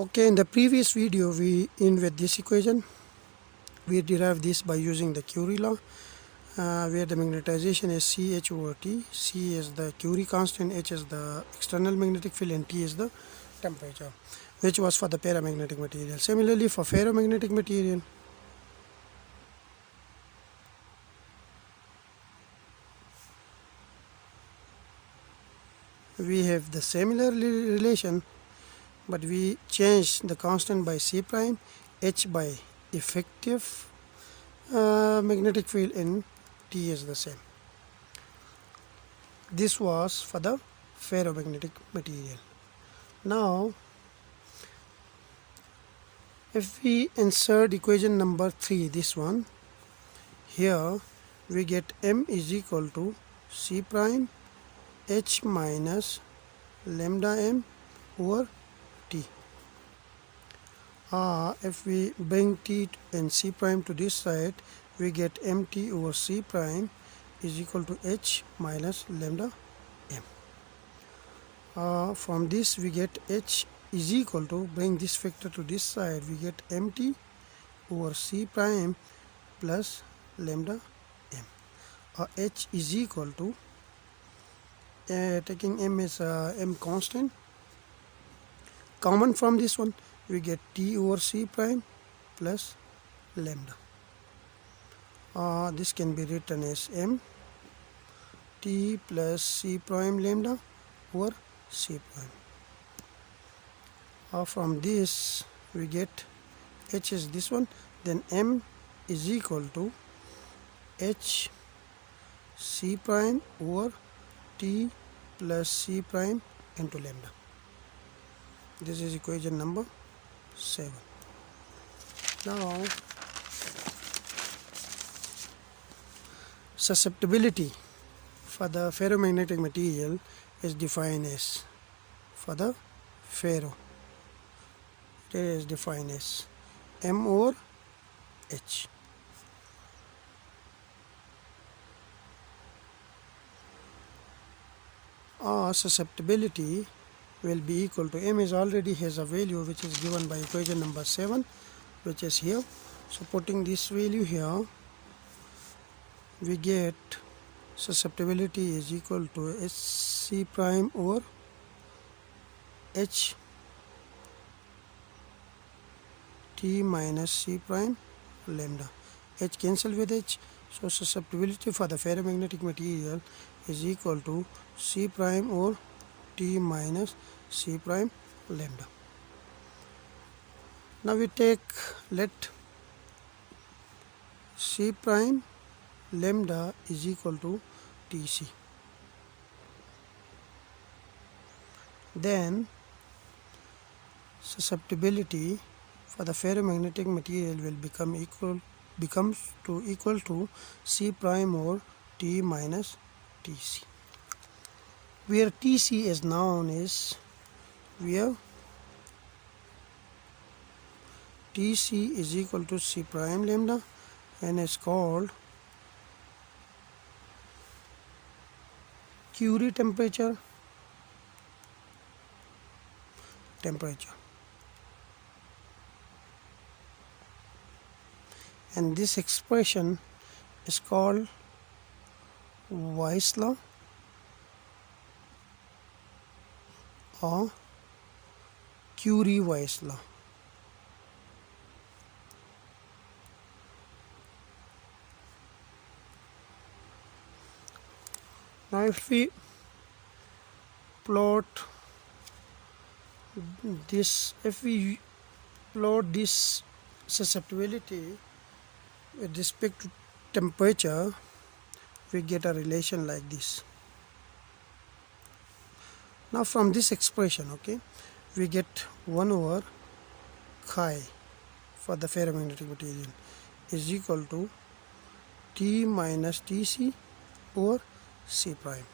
Okay, in the previous video with this equation we derived this by using the Curie law, where the magnetization is Ch over T. C is the Curie constant, H is the external magnetic field, and T is the temperature, which was for the paramagnetic material. Similarly, for ferromagnetic material, we have the similar relation, but we change the constant by C prime, H by effective magnetic field, and T is the same. This was for the ferromagnetic material. Now, if we insert equation number 3, this one, here we get M is equal to C prime H minus lambda M over T. If we bring T and C prime to this side, we get MT over C prime is equal to H minus lambda M. From this we get H is equal to, bring this factor to this side, we get MT over C prime plus lambda M. H is equal to, taking M as M constant, common from this one, we get T over C prime plus lambda. This can be written as M T plus C prime lambda over C prime. From this we get H is this one, then M is equal to H C prime over T plus C prime into lambda. This is equation number 7. Now, susceptibility for the ferromagnetic material is defined as, for the ferro, it is defined as M over H. Susceptibility will be equal to, M is already has a value which is given by equation number 7, which is here. So putting this value here, we get susceptibility is equal to H C prime over H T minus C prime lambda. H cancel with H, so susceptibility for the ferromagnetic material is equal to C prime over T minus C prime lambda. Now we let C prime lambda is equal to Tc. Then susceptibility for the ferromagnetic material will becomes equal to C prime over T minus Tc, where Tc is known as, where Tc is equal to C prime lambda and is called Curie temperature. And this expression is called Wisse law or Curie-Wisse law. Now if we plot this, susceptibility with respect to temperature, we get a relation like this. Now from this expression, okay, we get 1 over chi for the ferromagnetic material is equal to T minus Tc over C prime.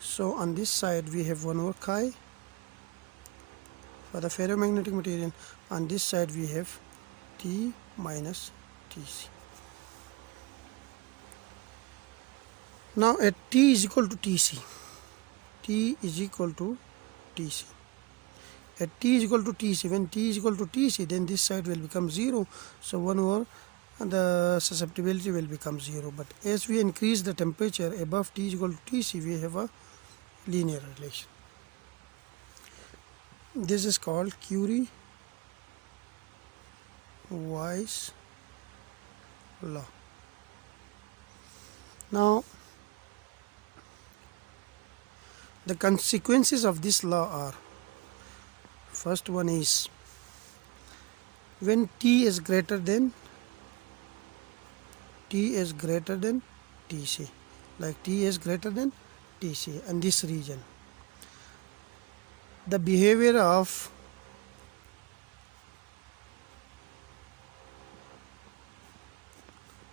So on this side we have 1 over chi for the ferromagnetic material, on this side we have T minus Tc. Now at T is equal to Tc, T is equal to Tc, at T is equal to Tc. When T is equal to Tc, then this side will become 0. So 1 over the susceptibility will become 0. But as we increase the temperature above T is equal to Tc, we have a linear relation. This is called Curie-Wisse law. Now, the consequences of this law are, first one is, when T is greater than Tc, like T is greater than Tc in this region, the behavior of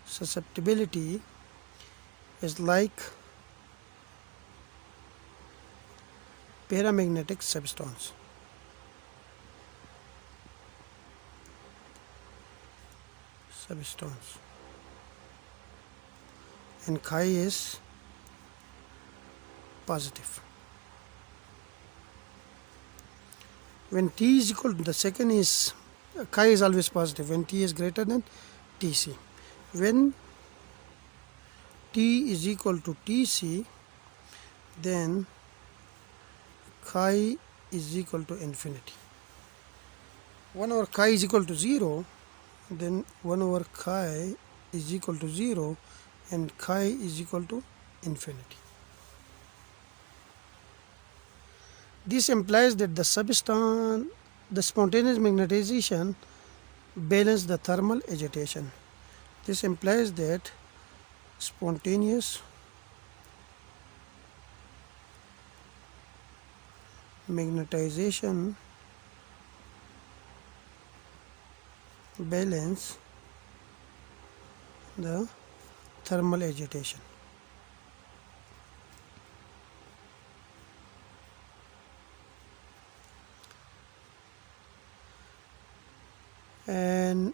susceptibility is like paramagnetic substance. And chi is positive. When T is equal to, the second is, chi is always positive when T is greater than Tc. When T is equal to Tc, then chi is equal to infinity. 1 over chi is equal to 0, then 1 over chi is equal to 0 and chi is equal to infinity. This implies that the spontaneous magnetization balances the thermal agitation. This implies that spontaneous magnetization balance the thermal agitation. And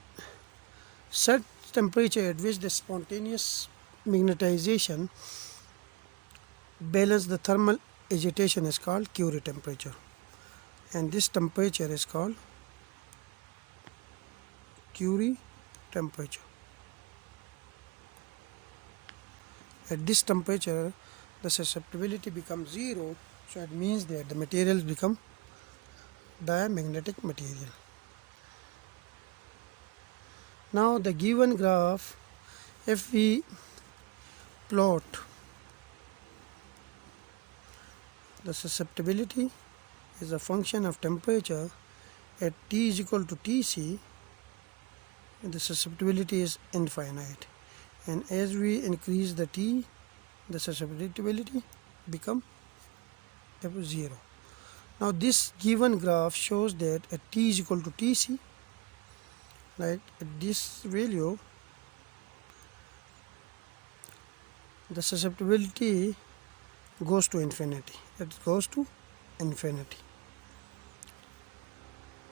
such temperature at which the spontaneous magnetization balance the thermal agitation is called Curie temperature, and this temperature is called Curie temperature. At this temperature, the susceptibility becomes 0, so it means that the materials become diamagnetic material. Now the given graph, if we plot the susceptibility is a function of temperature at T is equal to Tc, the susceptibility is infinite, and as we increase the T, the susceptibility become 0. Now this given graph shows that at T is equal to Tc, like at this value, the susceptibility goes to infinity. It goes to infinity.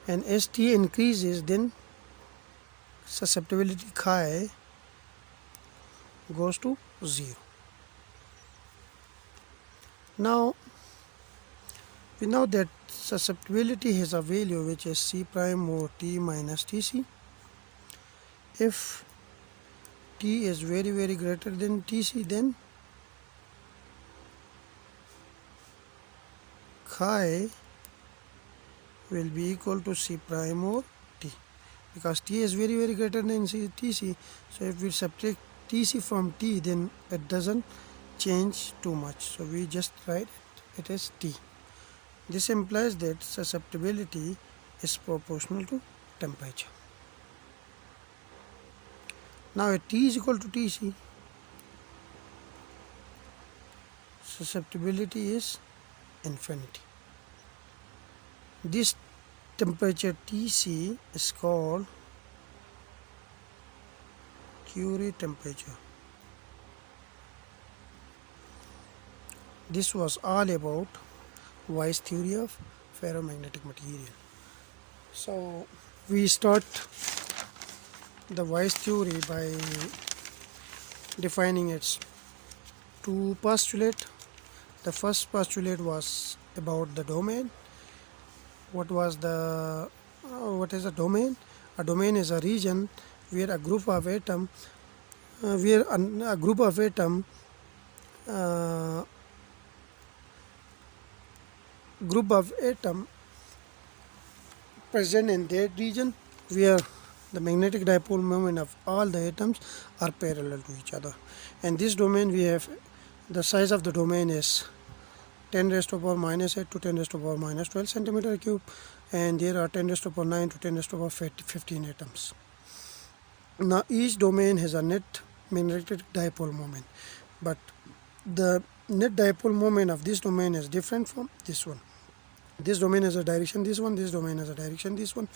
And as T increases, then susceptibility chi goes to 0. Now we know that susceptibility has a value which is C prime over T minus Tc. If T is very greater than Tc, then chi will be equal to C prime over T, because T is very greater than Tc. So if we subtract Tc from T, then it doesn't change too much, so we just write it as T. This implies that susceptibility is proportional to temperature. Now at T is equal to Tc, susceptibility is infinity. This temperature Tc is called Curie temperature. This was all about Wisse theory of ferromagnetic material. So we start the Wisse theory by defining its two postulates. The first postulate was about the domain. what was the what is a domain? A domain is a region where a group of atom a group of atom uh, group of atom present in that region where the magnetic dipole moment of all the atoms are parallel to each other. And this domain, we have the size of the domain is 10 raised to power minus 8 to 10 raised to power minus 12 centimeter cube, and there are 10 raised to power 9 to 10 raised to power 15 atoms. Now each domain has a net magnetic dipole moment, but the net dipole moment of this domain is different from this one. This domain has a direction this one, this domain has a direction this one.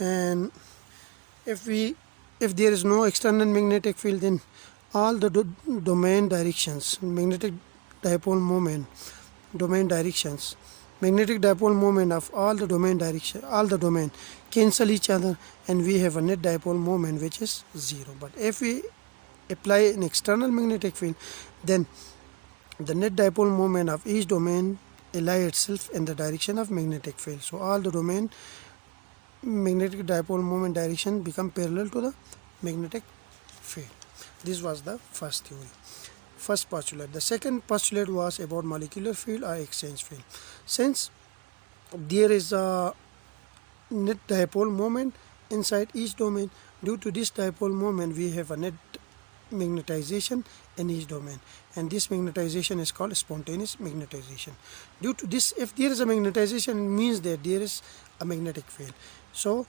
And if there is no external magnetic field, then all the domain directions, magnetic dipole moment, domain directions, magnetic dipole moment of all the domain cancel each other, and we have a net dipole moment which is 0. But if we apply an external magnetic field, then the net dipole moment of each domain ally itself in the direction of magnetic field. So all the domain magnetic dipole moment direction become parallel to the magnetic field. This was the first theory, first postulate. The second postulate was about molecular field or exchange field. Since there is a net dipole moment inside each domain, due to this dipole moment we have a net magnetization in each domain, and this magnetization is called spontaneous magnetization. Due to this, if there is a magnetization, it means that there is a magnetic field. So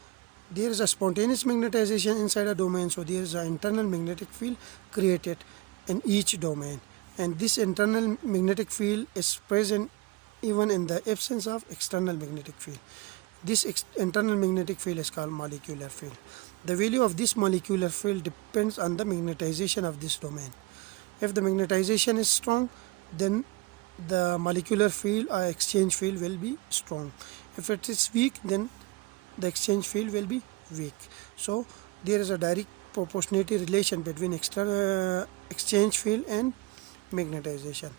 there is a spontaneous magnetization inside a domain, so there is an internal magnetic field created in each domain, and this internal magnetic field is present even in the absence of external magnetic field. This internal magnetic field is called molecular field. The value of this molecular field depends on the magnetization of this domain. If the magnetization is strong, then the molecular field or exchange field will be strong. If it is weak, then the exchange field will be weak. So there is a direct proportionality relation between exchange field and magnetization,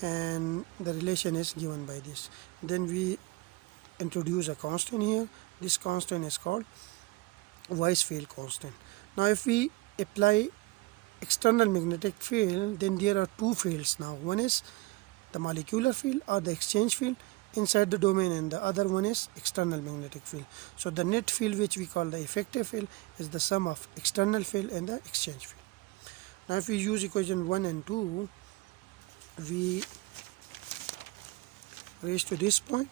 and the relation is given by this. Then we introduce a constant here. This constant is called Wisse field constant. Now if we apply external magnetic field, then there are two fields now. One is the molecular field or the exchange field inside the domain, and the other one is external magnetic field. So the net field, which we call the effective field, is the sum of external field and the exchange field. Now if we use equation 1 and 2, we reach to this point,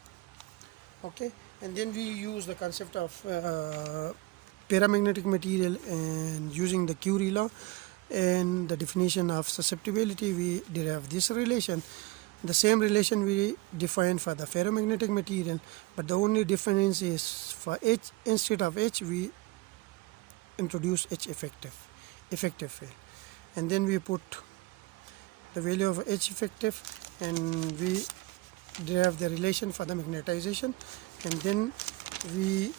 okay, and then we use the concept of paramagnetic material, and using the Curie law and the definition of susceptibility, we derive this relation. The same relation we define for the ferromagnetic material, but the only difference is for H, instead of H, we introduce H effective field, and then we put the value of H effective, and we derive the relation for the magnetization, and then we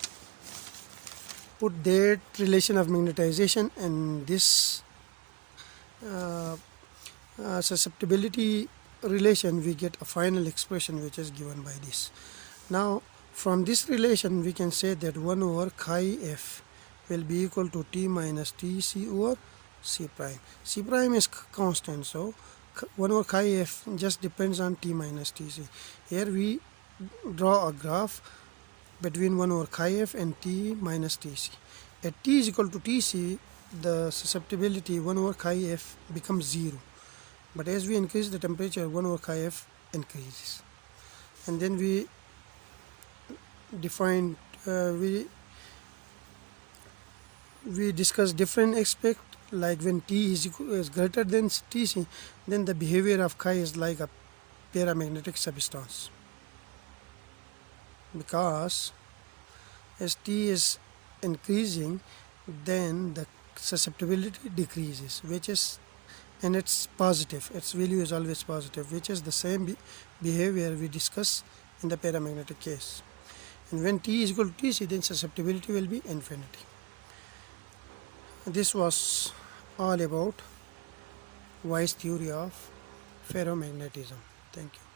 put that relation of magnetization and this susceptibility relation, we get a final expression which is given by this. Now from this relation we can say that 1 over chi f will be equal to T minus Tc over C prime. C prime is constant, so 1 over chi f just depends on T minus Tc. Here we draw a graph between 1 over chi f and T minus Tc. At T is equal to Tc, the susceptibility 1 over chi f becomes 0. But as we increase the temperature, 1 over chi f increases. And then we define, we discuss different aspects, like when T is greater than Tc, then the behavior of chi is like a paramagnetic substance. Because as T is increasing, then the susceptibility decreases, which is, and it's positive, its value is always positive, which is the same behavior we discuss in the paramagnetic case. And when T is equal to Tc, then susceptibility will be infinity. This was all about Wisse theory of ferromagnetism. Thank you.